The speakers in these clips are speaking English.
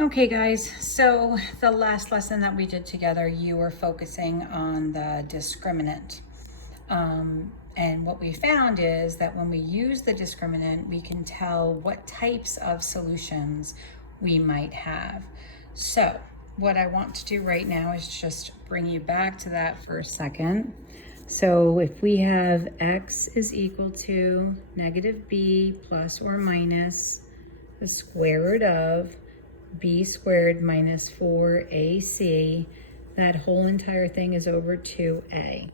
Okay guys, so the last lesson that we did together, you were focusing on the discriminant. And what we found is that when we use the discriminant, we can tell what types of solutions we might have. So what I want to do right now is just bring you back to that for a second. So if we have x is equal to negative b plus or minus the square root of b squared minus 4ac, that whole entire thing is over 2a.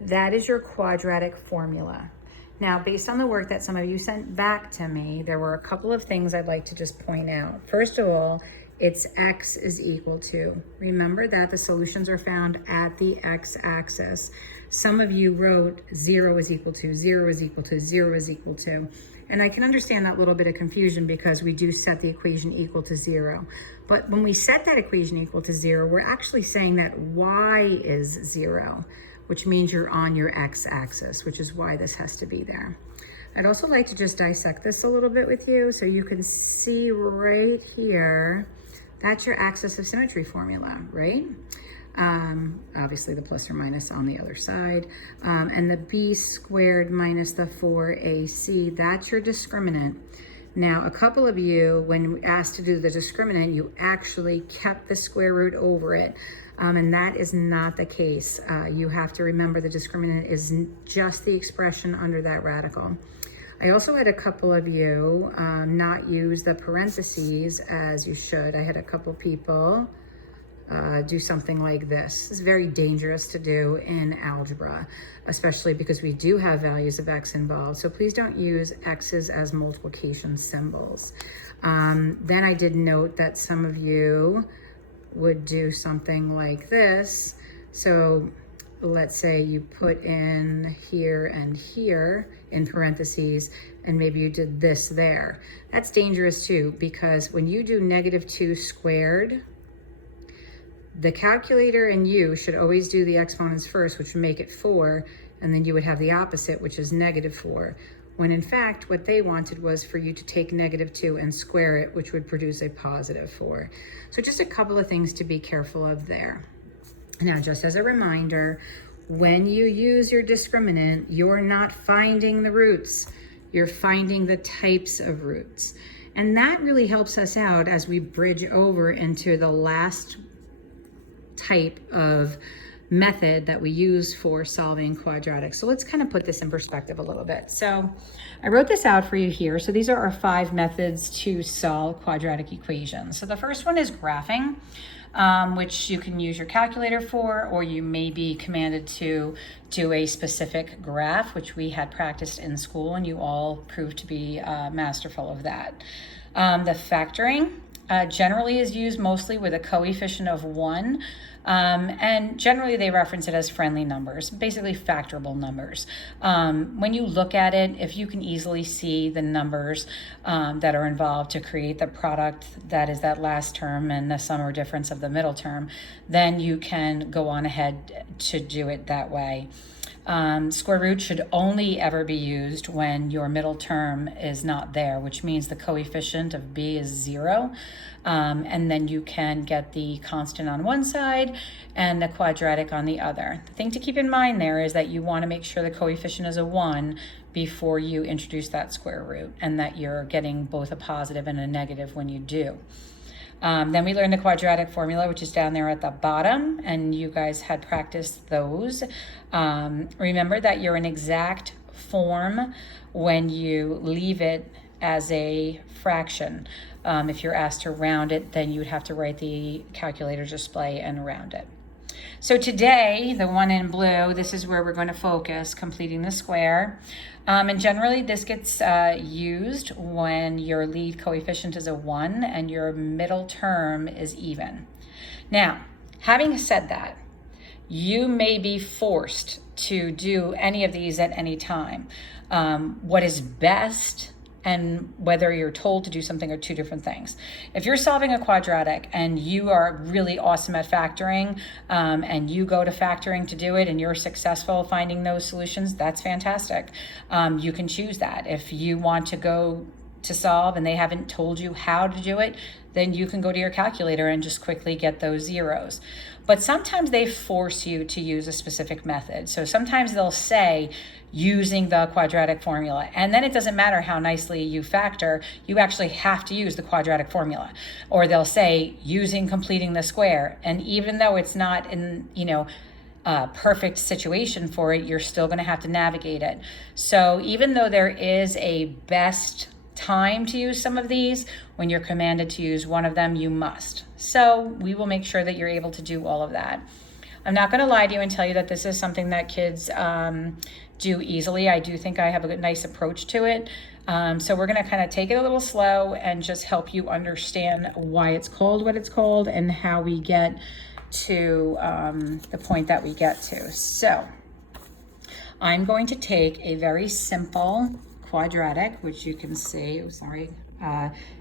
That is your quadratic formula. Now, based on the work that some of you sent back to me, there were a couple of things I'd like to just point out. First of all, it's x is equal to. Remember that the solutions are found at the x-axis. Some of you wrote 0 is equal to, 0 is equal to, 0 is equal to. And I can understand that little bit of confusion because we do set the equation equal to 0. But when we set that equation equal to 0, we're actually saying that y is 0, which means you're on your x-axis, which is why this has to be there. I'd also like to just dissect this a little bit with you so you can see right here, that's your axis of symmetry formula, right? Obviously the plus or minus on the other side. And the b squared minus the 4ac, that's your discriminant. Now, a couple of you, when asked to do the discriminant, you actually kept the square root over it. And that is not the case. You have to remember the discriminant is just the expression under that radical. I also had a couple of you not use the parentheses as you should. I had a couple people do something like this. It's very dangerous to do in algebra, especially because we do have values of x involved. So please don't use x's as multiplication symbols. Then I did note that some of you would do something like this. So let's say you put in here and here in parentheses, and maybe you did this there. That's dangerous too, because when you do -2 squared, the calculator and you should always do the exponents first, which would make it 4, and then you would have the opposite, which is -4. When in fact, what they wanted was for you to take -2 and square it, which would produce a +4. So just a couple of things to be careful of there. Now, just as a reminder, when you use your discriminant, you're not finding the roots, you're finding the types of roots. And that really helps us out as we bridge over into the last type of method that we use for solving quadratics. So let's kind of put this in perspective a little bit. So I wrote this out for you here. So these are our 5 methods to solve quadratic equations. So the first one is graphing, which you can use your calculator for, or you may be commanded to do a specific graph, which we had practiced in school, and you all proved to be masterful of that. The factoring generally is used mostly with a coefficient of 1. And generally they reference it as friendly numbers, basically factorable numbers. When you look at it, if you can easily see the numbers that are involved to create the product that is that last term and the sum or difference of the middle term, then you can go on ahead to do it that way. Square root should only ever be used when your middle term is not there, which means the coefficient of b is 0. And then you can get the constant on one side and the quadratic on the other. The thing to keep in mind there is that you want to make sure the coefficient is a 1 before you introduce that square root, and that you're getting both a positive and a negative when you do. Then we learned the quadratic formula, which is down there at the bottom, and you guys had practiced those. Remember that you're an exact form when you leave it as a fraction. If you're asked to round it, then you would have to write the calculator display and round it. So today, the one in blue, this is where we're going to focus, completing the square. And generally this gets used when your lead coefficient is a 1 and your middle term is even. Now, having said that, you may be forced to do any of these at any time. What is best and whether you're told to do something are 2 different things. If you're solving a quadratic and you are really awesome at factoring, and you go to factoring to do it and you're successful finding those solutions, that's fantastic. You can choose that. If you want to go to solve and they haven't told you how to do it, then you can go to your calculator and just quickly get those zeros. But sometimes they force you to use a specific method. So sometimes they'll say using the quadratic formula, and then it doesn't matter how nicely you factor, you actually have to use the quadratic formula. Or they'll say using completing the square, and even though it's not in, perfect situation for it, you're still going to have to navigate it. So even though there is a best time to use some of these, when you're commanded to use one of them, you must. So we will make sure that you're able to do all of that. I'm not going to lie to you and tell you that this is something that kids do easily. I do think I have a nice approach to it. So we're going to kind of take it a little slow and just help you understand why it's called what it's called and how we get to the point that we get to. So I'm going to take a very simple quadratic, which you can see,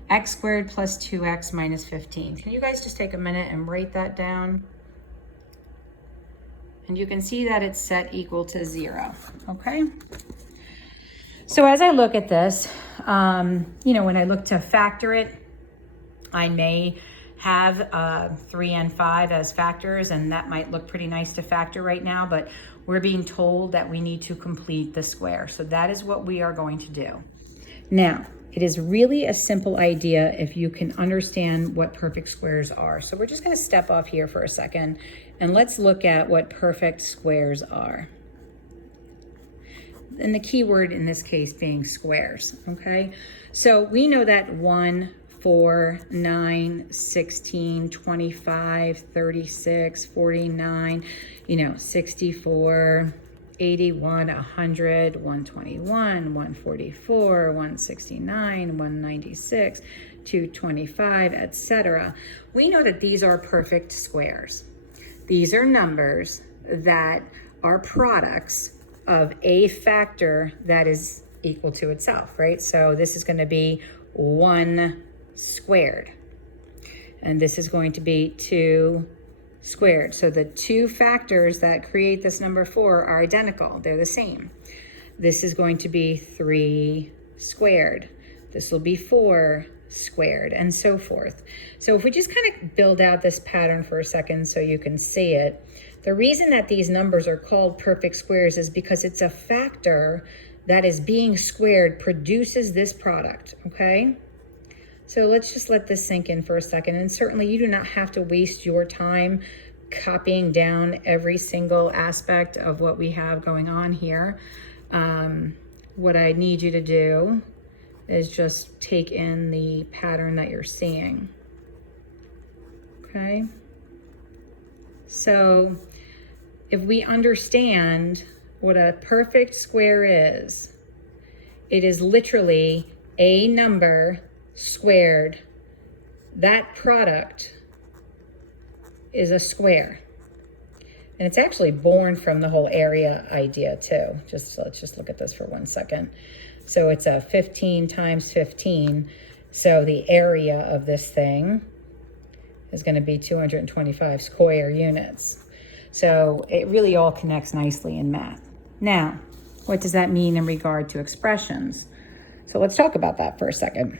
x squared plus 2x minus 15. Can you guys just take a minute and write that down? And you can see that it's set equal to 0, okay? So as I look at this, when I look to factor it, I may have 3 and 5 as factors, and that might look pretty nice to factor right now, but we're being told that we need to complete the square. So that is what we are going to do. Now, it is really a simple idea if you can understand what perfect squares are. So we're just going to step off here for a second and let's look at what perfect squares are. And the key word in this case being squares, okay? So we know that 1, 4, 9, 16, 25, 36, 49, 64, 81, 100, 121, 144, 169, 196, 225, etc. We know that these are perfect squares. These are numbers that are products of a factor that is equal to itself, right? So this is going to be 1 squared, and this is going to be 2 squared. So the two factors that create this number 4 are identical. They're the same. This is going to be 3 squared. This will be 4 squared, and so forth. So if we just kind of build out this pattern for a second so you can see it, the reason that these numbers are called perfect squares is because it's a factor that is being squared produces this product, okay? So let's just let this sink in for a second. And certainly you do not have to waste your time copying down every single aspect of what we have going on here. What I need you to do is just take in the pattern that you're seeing. Okay? So if we understand what a perfect square is, it is literally a number squared. That product is a square. And it's actually born from the whole area idea too. Let's just look at this for 1 second. So it's a 15 times 15. So the area of this thing is going to be 225 square units. So it really all connects nicely in math. Now, what does that mean in regard to expressions? So let's talk about that for a second.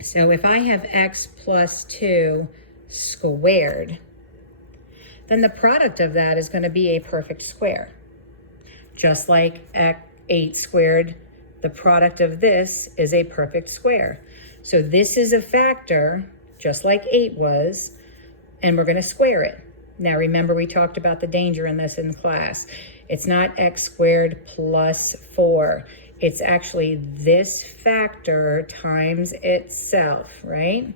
So if I have x plus 2 squared, then the product of that is going to be a perfect square. Just like 8 squared, the product of this is a perfect square. So this is a factor, just like 8 was, and we're going to square it. Now remember, we talked about the danger in this in class. It's not x squared plus 4. It's actually this factor times itself, right?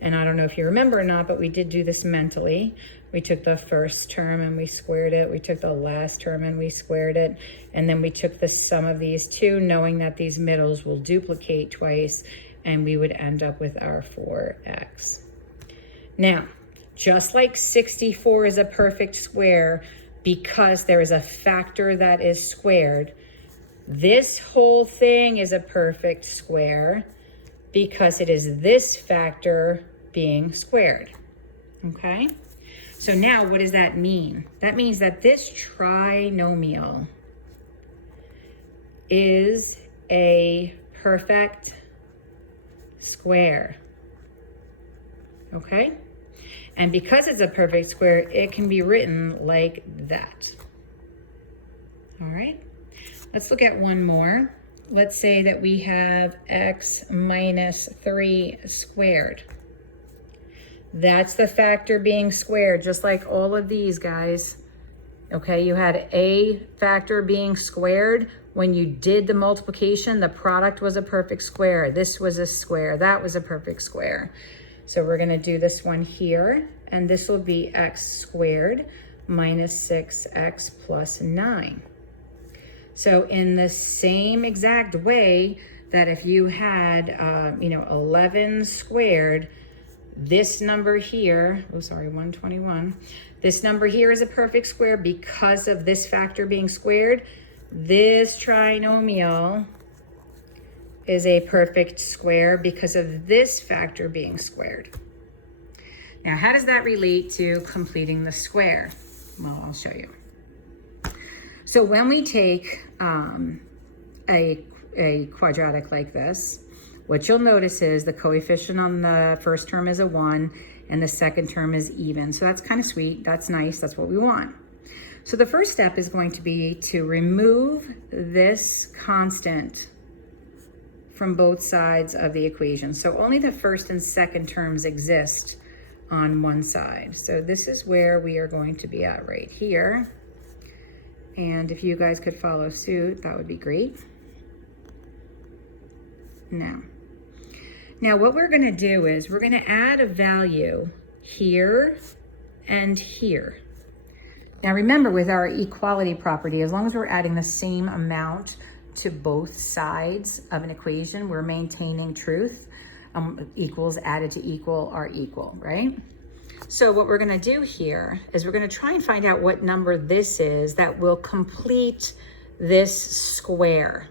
And I don't know if you remember or not, but we did do this mentally. We took the first term and we squared it. We took the last term and we squared it. And then we took the sum of these two, knowing that these middles will duplicate twice, and we would end up with our 4x. Now, just like 64 is a perfect square because there is a factor that is squared, this whole thing is a perfect square because it is this factor being squared, okay? So now what does that mean? That means that this trinomial is a perfect square. Okay? And because it's a perfect square, it can be written like that. All right? Let's look at one more. Let's say that we have x minus 3 squared. That's the factor being squared, just like all of these guys. Okay, you had a factor being squared. When you did the multiplication, the product was a perfect square. This was a square, that was a perfect square. So we're gonna do this one here, and this will be x squared minus 6x plus 9. So in the same exact way that if you had, 11 squared, this number here, 121, this number here is a perfect square because of this factor being squared. This trinomial is a perfect square because of this factor being squared. Now, how does that relate to completing the square? Well, I'll show you. So when we take a quadratic like this, what you'll notice is the coefficient on the first term is a 1 and the second term is even. So that's kind of sweet, that's nice, that's what we want. So the first step is going to be to remove this constant from both sides of the equation. So only the first and second terms exist on one side. So this is where we are going to be at right here. And if you guys could follow suit, that would be great. Now what we're gonna do is we're gonna add a value here and here. Now remember, with our equality property, as long as we're adding the same amount to both sides of an equation, we're maintaining truth. Equals added to equal are equal, right? So what we're gonna do here is we're gonna try and find out what number this is that will complete this square.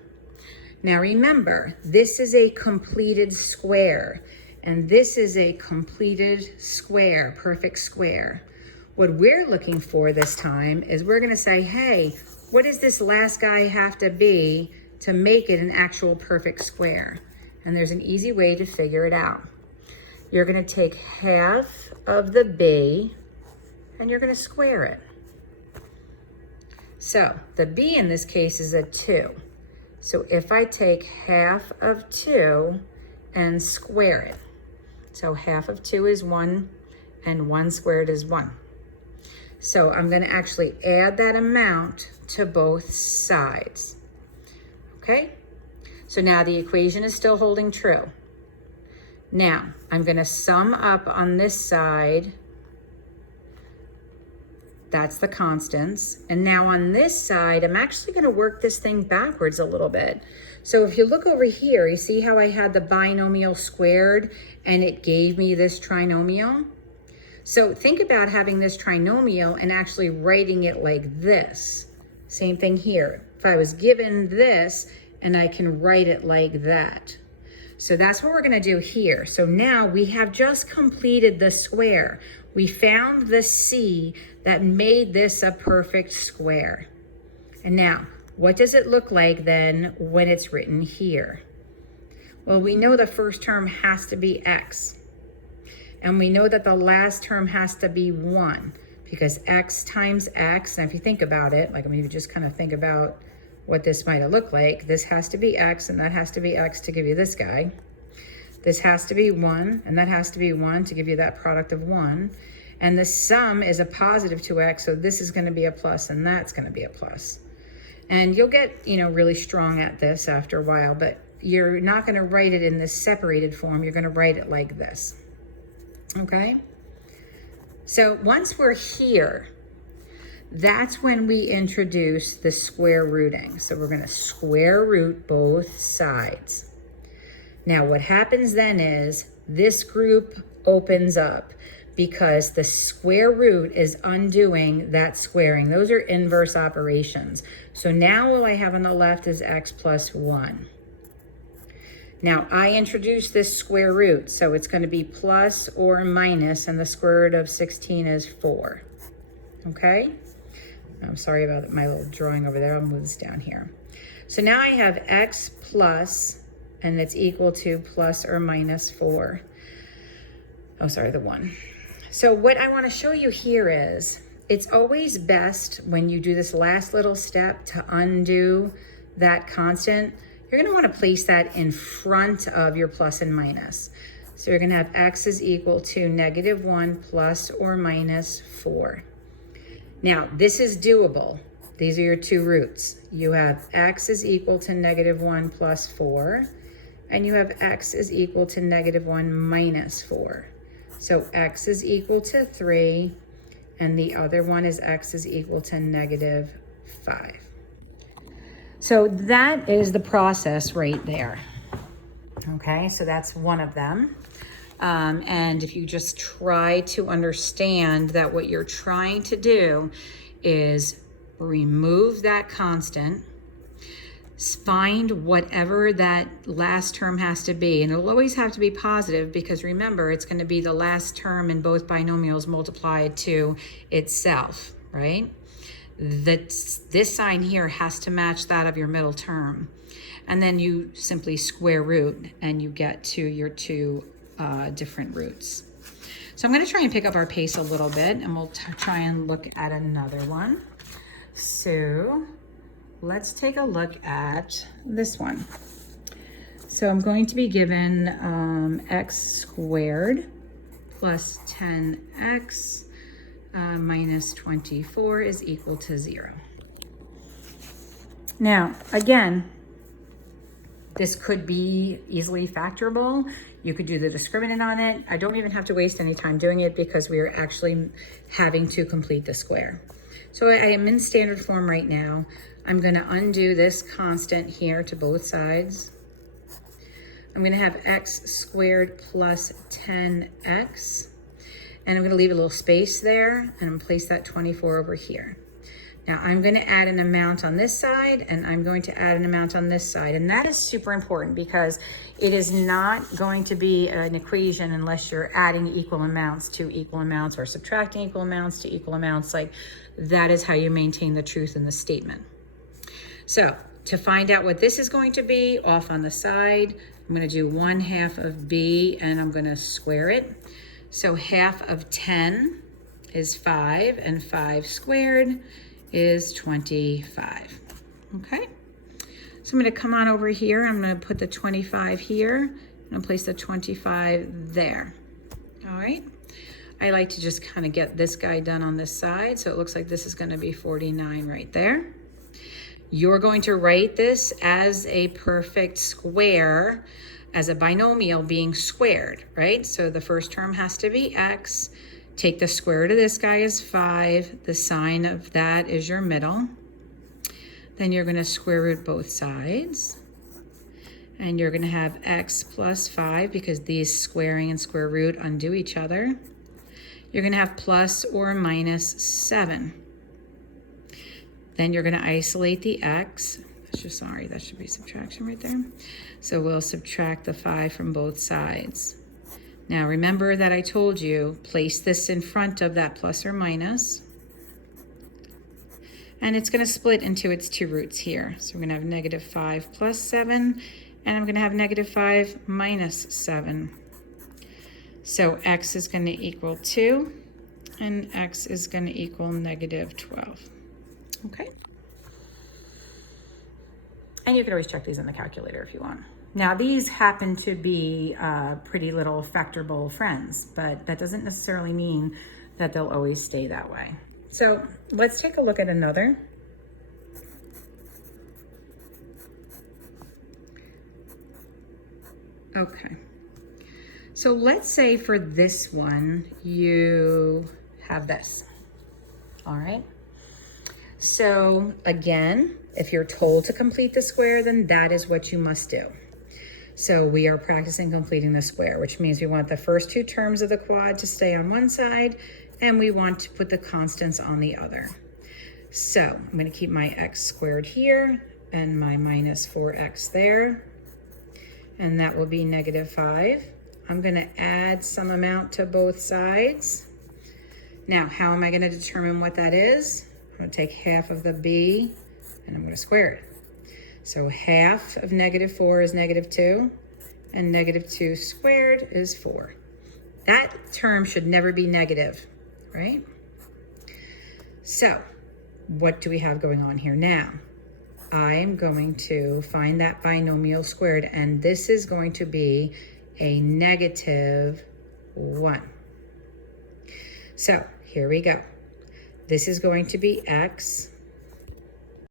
Now remember, this is a completed square, and this is a completed square, perfect square. What we're looking for this time is we're gonna say, hey, what does this last guy have to be to make it an actual perfect square? And there's an easy way to figure it out. You're gonna take half of the b and you're gonna square it. So the b in this case is a 2. So if I take half of 2 and square it, so half of 2 is 1 and 1 squared is 1. So I'm gonna actually add that amount to both sides, okay? So now the equation is still holding true. Now, I'm gonna sum up on this side. That's the constants. And now on this side, I'm actually gonna work this thing backwards a little bit. So if you look over here, you see how I had the binomial squared and it gave me this trinomial? So think about having this trinomial and actually writing it like this. Same thing here. If I was given this and I can write it like that. So that's what we're gonna do here. So now we have just completed the square. We found the C that made this a perfect square. And now, what does it look like then when it's written here? Well, we know the first term has to be x. And we know that the last term has to be 1 because x times x, and if you think about it, like, I mean, you just kind of think about what this might have looked like. This has to be x and that has to be x to give you this guy. This has to be 1 and that has to be 1 to give you that product of 1. And the sum is a positive 2x, so this is gonna be a plus and that's gonna be a plus. And you'll get, really strong at this after a while, but you're not gonna write it in this separated form. You're gonna write it like this, okay? So once we're here, that's when we introduce the square rooting. So we're gonna square root both sides. Now what happens then is this group opens up because the square root is undoing that squaring. Those are inverse operations. So now all I have on the left is x plus 1. Now I introduce this square root, so it's gonna be plus or minus, and the square root of 16 is 4, okay? I'm sorry about my little drawing over there. I'll move this down here. So now I have x plus and it's equal to plus or minus 4. Oh, sorry, the 1. So what I want to show you here is it's always best when you do this last little step to undo that constant. You're going to want to place that in front of your plus and minus. So you're going to have x is equal to -1 plus or minus 4. Now, this is doable. These are your two roots. You have x is equal to -1 plus 4, and you have x is equal to -1 minus 4. So x is equal to 3, and the other one is x is equal to -5. So that is the process right there. Okay, so that's one of them. And if you just try to understand that what you're trying to do is remove that constant, find whatever that last term has to be, and it'll always have to be positive because remember, it's going to be the last term in both binomials multiplied to itself, right? This sign here has to match that of your middle term. And then you simply square root and you get to your two different roots. So I'm going to try and pick up our pace a little bit, and we'll try and look at another one. So let's take a look at this one. So I'm going to be given x squared plus 10x minus 24 is equal to 0. Now, again, this could be easily factorable. You could do the discriminant on it. I don't even have to waste any time doing it because we are actually having to complete the square. So I am in standard form right now. I'm going to undo this constant here to both sides. I'm going to have x squared plus 10x. And I'm going to leave a little space there, and I'm going to place that 24 over here. Now I'm going to add an amount on this side, and I'm going to add an amount on this side. And that is super important because it is not going to be an equation unless you're adding equal amounts to equal amounts or subtracting equal amounts to equal amounts. Like, that is how you maintain the truth in the statement. So to find out what this is going to be, off on the side, I'm going to do 1/2 of b, and I'm going to square it. So half of 10 is 5, and 5 squared is 25. Okay, so I'm going to come on over here. I'm going to put the 25 here. I'm going to place the 25 there. All right, I like to just kind of get this guy done on this side, so it looks like this is going to be 49 right there. You're going to write this as a perfect square, as a binomial being squared, right? So the first term has to be x. Take the square root of this guy is 5. The sign of that is your middle. Then you're going to square root both sides. And you're going to have x plus 5 because these squaring and square root undo each other. You're going to have plus or minus 7. Then you're going to isolate the x. Sorry, that should be subtraction right there. So we'll subtract the 5 from both sides. Now remember that I told you, place this in front of that plus or minus. And it's going to split into its two roots here. So we're going to have -5 plus 7, and I'm going to have -5 minus 7. So x is going to equal 2, and x is going to equal -12. Okay? And you can always check these in the calculator if you want. Now, these happen to be pretty little factorable friends, but that doesn't necessarily mean that they'll always stay that way. So let's take a look at another. Okay. So let's say for this one, you have this. All right. So again, if you're told to complete the square, then that is what you must do. So we are practicing completing the square, which means we want the first two terms of the quad to stay on one side, and we want to put the constants on the other. So I'm going to keep my x squared here and my minus 4x there, and that will be -5. I'm going to add some amount to both sides. Now, how am I going to determine what that is? I'm going to take half of the b, and I'm going to square it. So half of negative 4 is negative 2, and negative 2 squared is 4. That term should never be negative, right? So what do we have going on here now? I am going to find that binomial squared, and this is going to be a negative 1. So here we go. This is going to be x